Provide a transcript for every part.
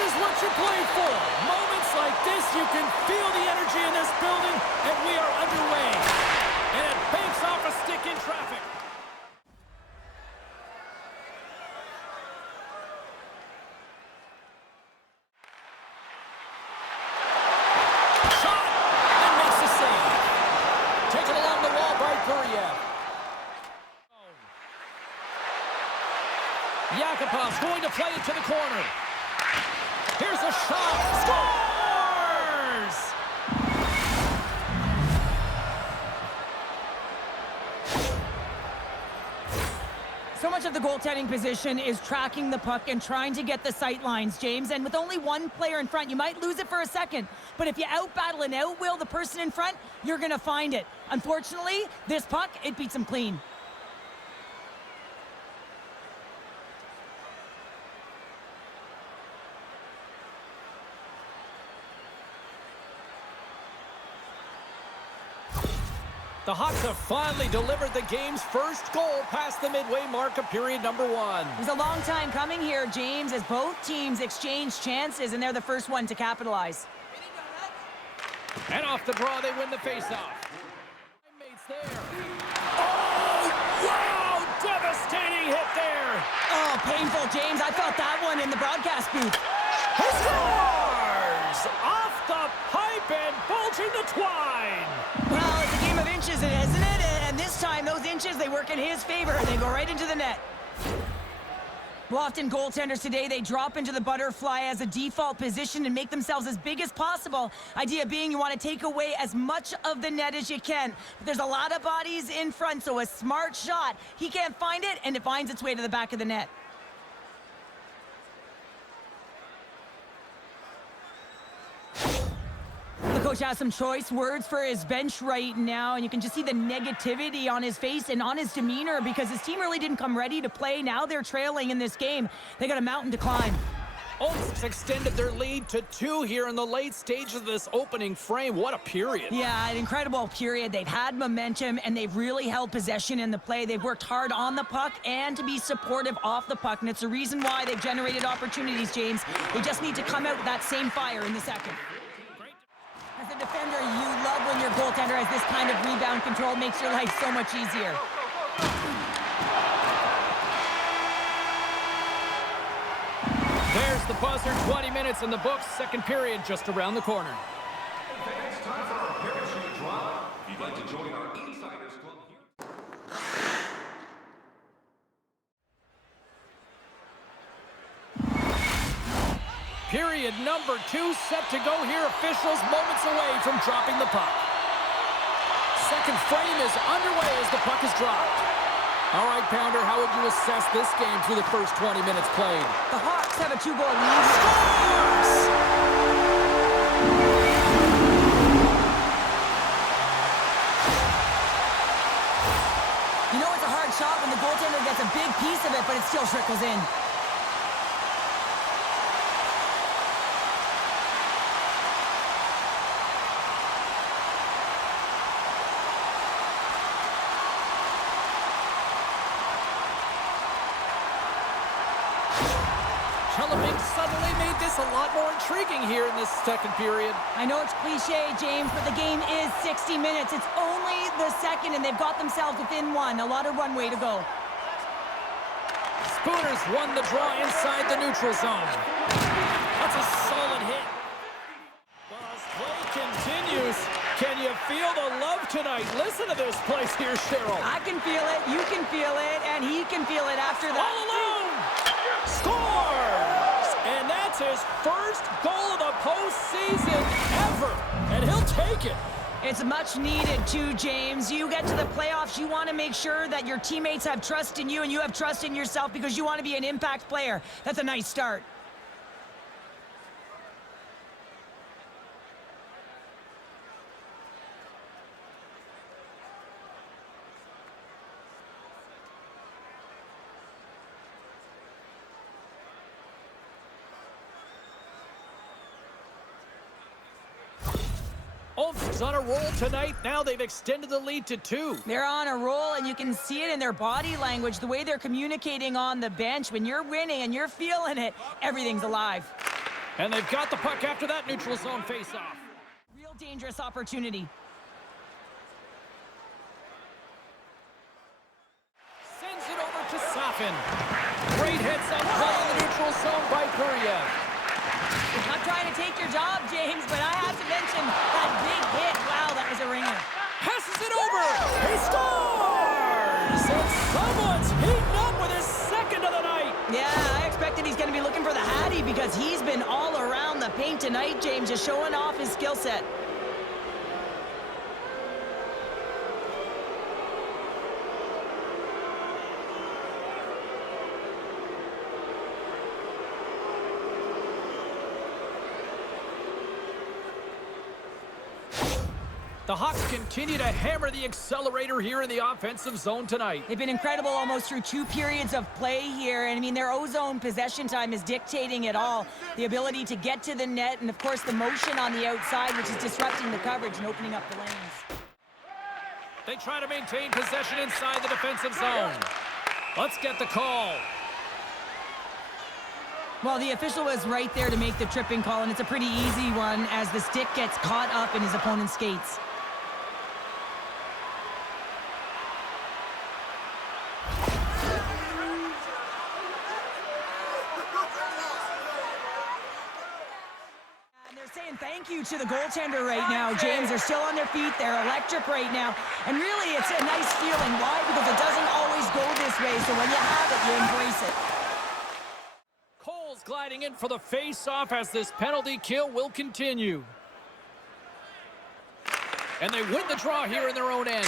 is what you played for. Moments like this, you can feel the energy in this building, and we are underway. And it banks off a stick in traffic. Shot, and makes the save. Taken along the wall by Guriev. Yakupov's going to play it to the corner. Here's a shot. Scores! So much of the goaltending position is tracking the puck and trying to get the sight lines, James. And with only one player in front, you might lose it for a second. But if you out-battle and out-will the person in front, you're going to find it. Unfortunately, this puck, it beats him clean. The Hawks have finally delivered the game's first goal past the midway mark of period number 1. It was a long time coming here, James, as both teams exchange chances, and they're the first one to capitalize. And off the draw, they win the faceoff. Teammates there. Oh, wow! Devastating hit there. Oh, painful, James. I felt that one in the broadcast booth. He scores! Off the pipe and bulging the twine. Well, it's a game of inches, isn't it? And this time, those inches, they work in his favor, and they go right into the net. Well, often goaltenders today, they drop into the butterfly as a default position and make themselves as big as possible. Idea being you want to take away as much of the net as you can. But there's a lot of bodies in front, so a smart shot. He can't find it, and it finds its way to the back of the net. The coach has some choice words for his bench right now, and you can just see the negativity on his face and on his demeanor because his team really didn't come ready to play. Now they're trailing in this game. They got a mountain to climb. Omsk extended their lead to 2 here in the late stages of this opening frame. What a period. Yeah, an incredible period. They've had momentum, and they've really held possession in the play. They've worked hard on the puck and to be supportive off the puck, and it's the reason why they've generated opportunities, James. They just need to come out with that same fire in the second. As a defender, you love when your goaltender has this kind of rebound control. Makes your life so much easier. There's the buzzer. 20 minutes in the books. Second period just around the corner. Okay, it's time for our parachute drop. If you'd like to join our Insiders Club here. Period number 2 set to go here. Officials moments away from dropping the puck. Second frame is underway as the puck is dropped. All right, Pounder, how would you assess this game through the first 20 minutes played? The Hawks have a 2-goal lead. Scores! You know it's a hard shot when the goaltender gets a big piece of it, but it still trickles in. Chelyabinsk suddenly made this a lot more intriguing here in this second period. I know it's cliche, James, but the game is 60 minutes. It's only the second, and they've got themselves within one. A lot of runway to go. Spooners won the draw inside the neutral zone. That's a solid hit. Well, as play continues, can you feel the love tonight? Listen to this place here, Cheryl. I can feel it, you can feel it, and he can feel it after that. All alone! Scores! And that's his first goal of the postseason ever. And he'll take it. It's much needed too, James. You get to the playoffs, you want to make sure that your teammates have trust in you and you have trust in yourself because you want to be an impact player. That's a nice start. Omsk's on a roll tonight. Now they've extended the lead to 2. They're on a roll, and you can see it in their body language, the way they're communicating on the bench. When you're winning and you're feeling it, everything's alive. And they've got the puck after that neutral zone face-off. Real dangerous opportunity. Sends it over to Safin. Great heads-up play in the neutral zone by Kuryev. Not trying to take your job, James, but I have to mention that big hit. Wow, that was a ringer. Passes it over. He scores! And someone's heating up with his second of the night. Yeah, I expected he's going to be looking for the Hattie because he's been all around the paint tonight, James, just showing off his skill set. The Hawks continue to hammer the accelerator here in the offensive zone tonight. They've been incredible almost through 2 periods of play here. And I mean, their O-zone possession time is dictating it all. The ability to get to the net and, of course, the motion on the outside, which is disrupting the coverage and opening up the lanes. They try to maintain possession inside the defensive zone. Let's get the call. Well, the official was right there to make the tripping call, and it's a pretty easy one as the stick gets caught up in his opponent's skates. Saying thank you to the goaltender right now, James. They're still on their feet. They're electric right now. And really, it's a nice feeling. Why? Because it doesn't always go this way. So when you have it, you embrace it. Cole's gliding in for the face-off as this penalty kill will continue. And they win the draw here in their own end.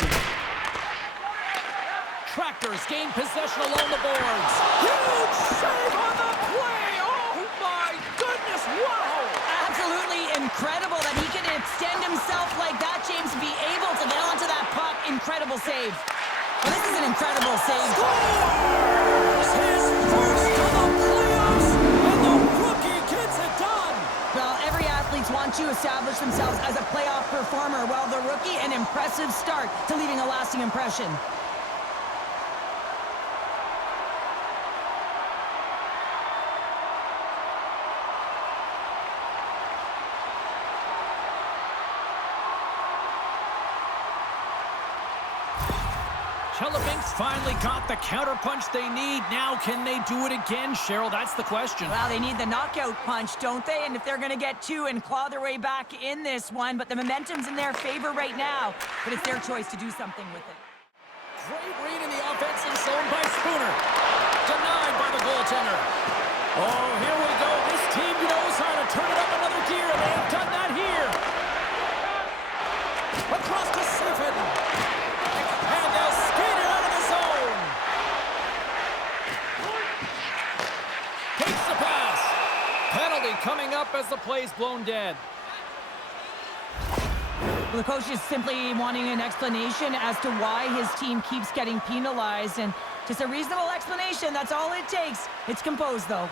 Tractors gain possession along the boards. Huge save on the play! Oh my goodness, wow! Absolutely incredible that he can extend himself like that, James, be able to get onto that puck. Incredible save. Well, this is an incredible save. Scores his first of the playoffs, and the rookie gets it done. Well, every athlete wants to establish themselves as a playoff performer. Well, the rookie, an impressive start to leaving a lasting impression. Chelyabinsk finally got the counterpunch they need. Now, can they do it again, Cheryl? That's the question. Well, they need the knockout punch, don't they? And if they're going to get 2 and claw their way back in this one, but the momentum's in their favor right now. But it's their choice to do something with it. Great read in the offensive zone by Spooner. Denied by the goaltender. Oh, here we go. This team knows how to turn it up another gear, and they have done that here. Across to Safin. And they'll skate it out of the zone. Takes the pass. Penalty coming up as the play's blown dead. Well, the coach is simply wanting an explanation as to why his team keeps getting penalized. And just a reasonable explanation, that's all it takes. It's composed, though.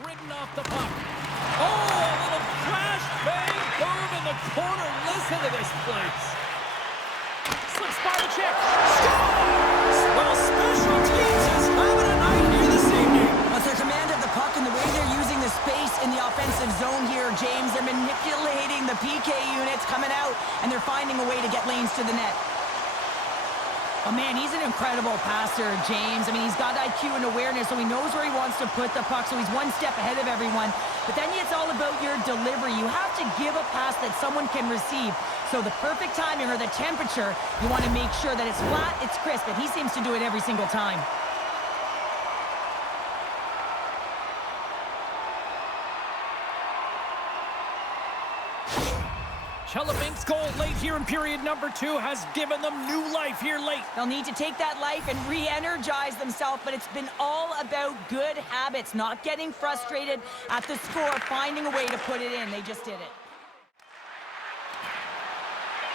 Ridden off the puck. Oh, a little flash bang boom in the corner. Listen to this place. Slips by the check. Scores! Well, special teams is having a night here this evening. With their command of the puck and the way they're using the space in the offensive zone here, James, they're manipulating the PK units coming out, and they're finding a way to get lanes to the net. Oh, man, he's an incredible passer, James. I mean, he's got IQ and awareness, so he knows where he wants to put the puck, so he's one step ahead of everyone. But then it's all about your delivery. You have to give a pass that someone can receive. So the perfect timing or the temperature, you want to make sure that it's flat, it's crisp, and he seems to do it every single time. Chelyabinsk's goal late here in period number 2 has given them new life here late. They'll need to take that life and re-energize themselves, but it's been all about good habits, not getting frustrated at the score, finding a way to put it in. They just did it.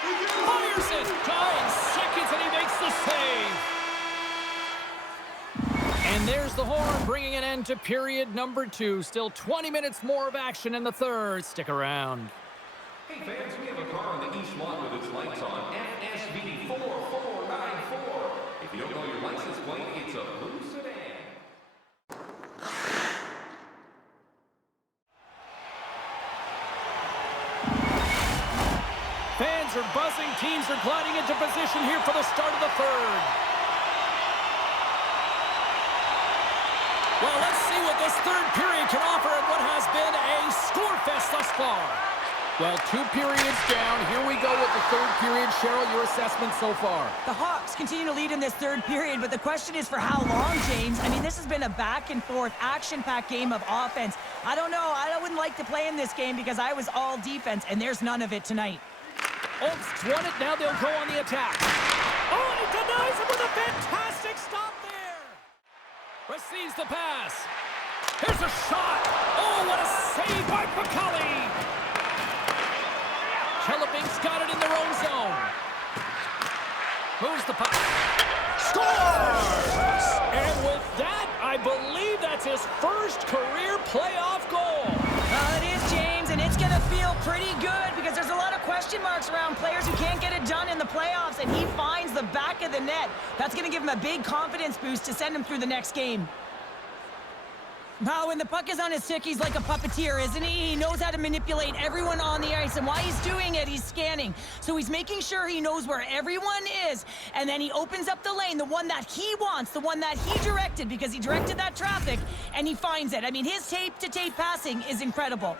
Fires it! 9 seconds and he makes the save. And there's the horn, bringing an end to period number 2. Still 20 minutes more of action in the third. Stick around. Hey fans, we have a car on the east lot with its lights on. FSV 4494. If you don't know your license plate, it's a blue sedan. Fans are buzzing. Teams are gliding into position here for the start of the third. Well, let's see what this third period can offer in what has been a score fest thus far. Well, 2 periods down. Here we go with the third period. Cheryl, your assessment so far? The Hawks continue to lead in this third period, but the question is for how long, James? I mean, this has been a back-and-forth, action-packed game of offense. I don't know. I wouldn't like to play in this game because I was all defense, and there's none of it tonight. Omsk's won it. Now they'll go on the attack. Oh, and he denies him with a fantastic stop there. Receives the pass. Here's a shot. Oh, what a save by Vaukie. Chelyabinsk got it in their own zone. Moves the puck. Scores! And with that, I believe that's his first career playoff goal. It is, James, and it's going to feel pretty good because there's a lot of question marks around players who can't get it done in the playoffs, and he finds the back of the net. That's going to give him a big confidence boost to send him through the next game. Now, when the puck is on his stick, he's like a puppeteer, isn't he? He knows how to manipulate everyone on the ice, and while he's doing it, he's scanning. So he's making sure he knows where everyone is, and then he opens up the lane, the one that he wants, the one that he directed, because he directed that traffic, and he finds it. I mean, his tape-to-tape passing is incredible.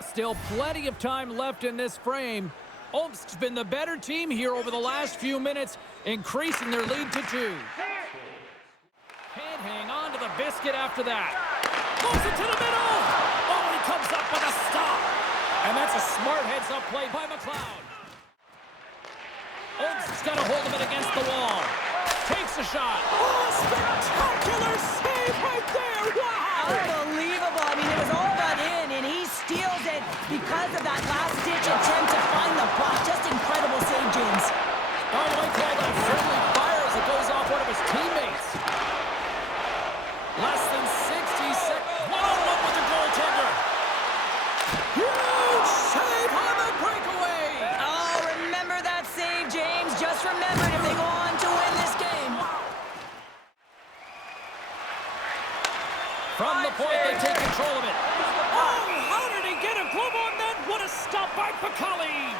Still plenty of time left in this frame. Omsk's been the better team here over the last few minutes, increasing their lead to 2. Can't hang on to the biscuit after that. Moves it to the middle. Oh, and he comes up with a stop. And that's a smart heads-up play by McLeod. Omsk's got a hold of it against the wall. Takes a shot. Oh, a spectacular save right there. Wow. Unbelievable. I mean, it was all got in, and he steals it because of that last-ditch attempt to find the puck. Just incredible save, James. Oh, you might call that friendly fire as it goes off one of his teammates. Less than 60 seconds. One-on-one with the goaltender. Huge save on the breakaway. Oh, remember that save, James. Just remember it if they go on to win this game. From the point, they take control of it. Oh, how did he get a glove on that? What a stop by Vaukie.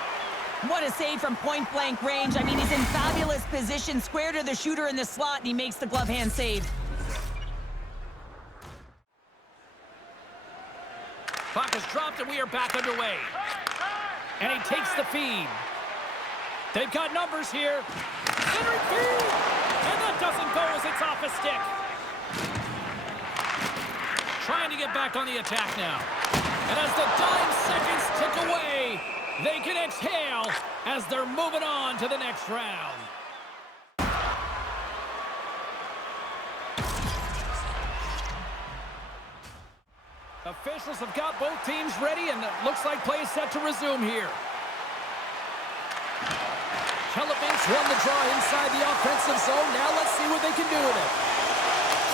What a save from point-blank range. I mean, he's in fabulous position, square to the shooter in the slot, and he makes the glove hand save. Puck is dropped, and we are back underway. And he takes the feed. They've got numbers here. Centering feed! And that doesn't go as it's off a stick. Trying to get back on the attack now. And as the dime seconds tick away, they can exhale as they're moving on to the next round. Officials have got both teams ready, and it looks like play is set to resume here. Chelyabinsk won the draw inside the offensive zone. Now let's see what they can do with it.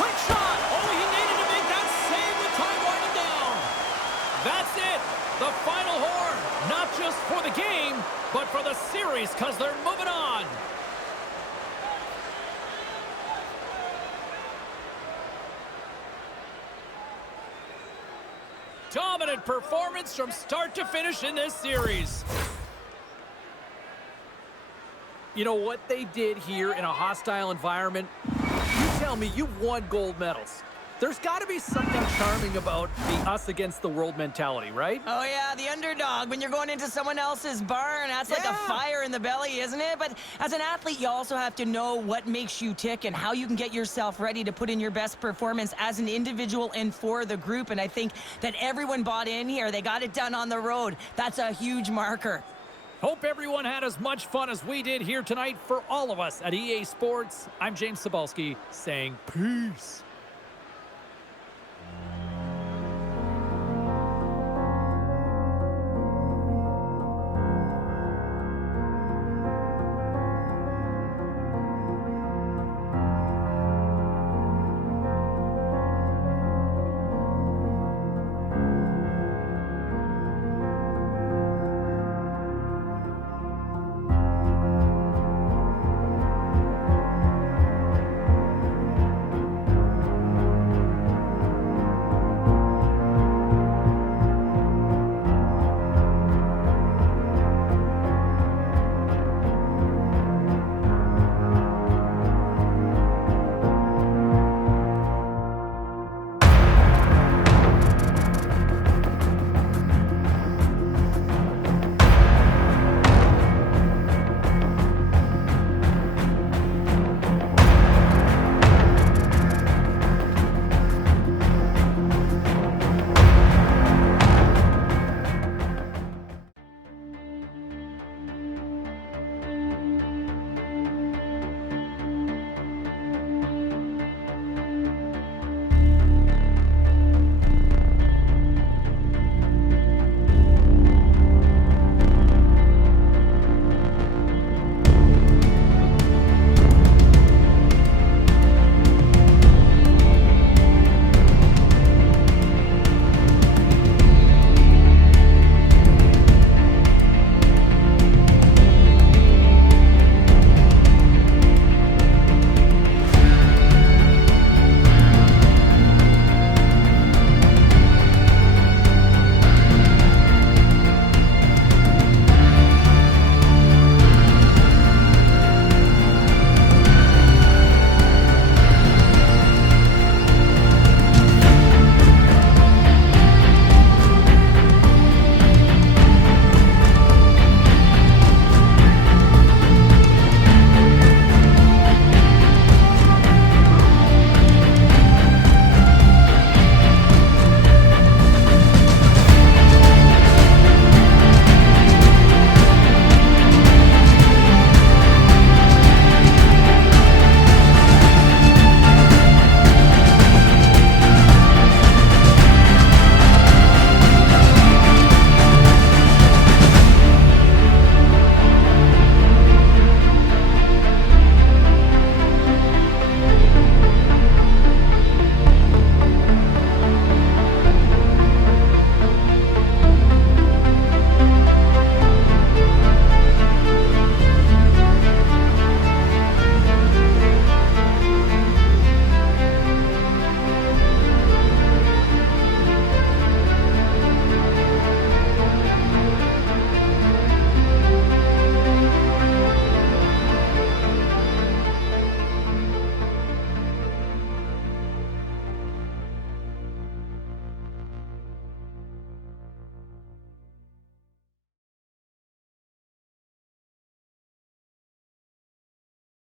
Quick shot! Oh, he needed to make that save with time winding down. That's it. The final horn. Not just for the game, but for the series, because they're moving on. Dominant performance from start to finish in this series. You know what they did here in a hostile environment? You tell me, you've won gold medals. There's got to be something charming about the us against the world mentality, right? Oh, yeah, the underdog. When you're going into someone else's barn, that's like a fire in the belly, isn't it? But as an athlete, you also have to know what makes you tick and how you can get yourself ready to put in your best performance as an individual and for the group. And I think that everyone bought in here. They got it done on the road. That's a huge marker. Hope everyone had as much fun as we did here tonight. For all of us at EA Sports, I'm James Cybulski saying peace.